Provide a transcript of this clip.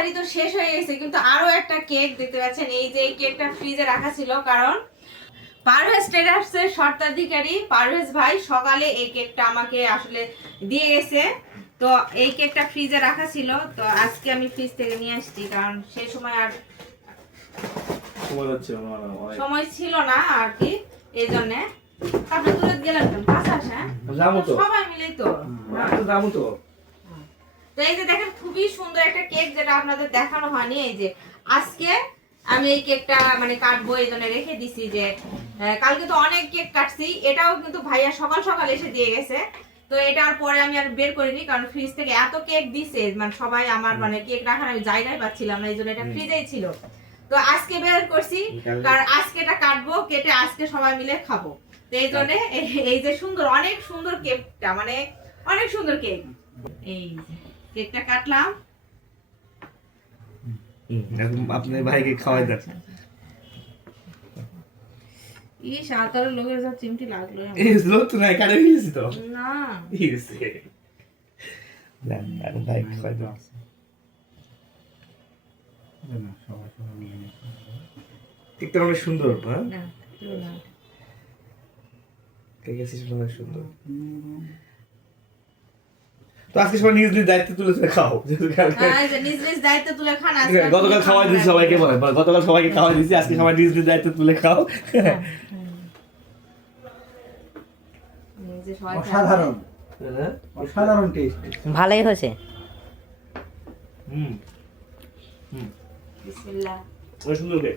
Anniversary তো শেষ হয়ে গেছে, কিন্তু আরো একটা কেক দেখতে পাচ্ছেন। এই যে এই কেকটা ফ্রিজে রাখা ছিল, কারণ পারভেজ ট্রেডার্সের স্বত্বাধিকারী পারভেজ ভাই সকালে এই কেকটা আমাকে আসলে দিয়ে গেছে। তো এই কেকটা ফ্রিজে রাখা ছিল, তো আজকে আমি ফ্রিজ থেকে নিয়ে আসছি, কারণ সেই সময় আর সময় ছিল না আর কি, এই জন্য। আপনি দূরে গেলেন কেন? কাছে আসেন, সবাই মিলেই তো যাবো তো। তো এই যে দেখেন, খুবই সুন্দর একটা কেক, যেটা আপনাদের দেখানো হয়নি। এই যে আজকে আমি এই কেকটা মানে কাটবো, এই জন্য রেখে দিছি। যে কালকে তো অনেক কেক কাটছি, এটাও কিন্তু ভাইয়া সকাল সকাল এসে দিয়ে গেছে। তো এটার পরে আমি আর বের করিনি, কারণ ফ্রিজ থেকে এত কেক দিছে, মানে সবাই আমার মানে কেক রাখার আমি জায়গায় পাচ্ছিলাম না, এই জন্য এটা ফ্রিজেই ছিল। তো আজকে বের করছি, কারণ আজকে এটা কাটবো, কেটে আজকে সবাই মিলে খাবো। তো এই জন্য এই যে সুন্দর, অনেক সুন্দর কেকটা, মানে অনেক সুন্দর কেক। এই কেকটা কাটলাম, আপনি ভাইকে খাওয়াই দেন। এই সাতার লোকের যা চিমটি লাগলো, এই লোক তো নাই, কাটে ফেলেছি তো না ইয়েছে দেন আর ভাই খাওয়াই দেন। কেকটা অনেক সুন্দর, হ্যাঁ না না কেক অনেক সুন্দর। তো আজকে সবাই নিজ নিজ দায়িত্ব তুলে তুলে খাও। নিজ নিজ দায়িত্ব তুলে খান। গতকাল খাওয়াই দিয়েছি সবাইকে, বলে গতকাল সবাইকে খাওয়াই দিয়েছি, আজকে সবাই নিজ নিজ দায়িত্ব তুলে খাও। অসাধারণ, অসাধারণ টেস্ট, ভালোই হয়েছে। হুম বিসমিল্লাহ। সুন্দর কেক।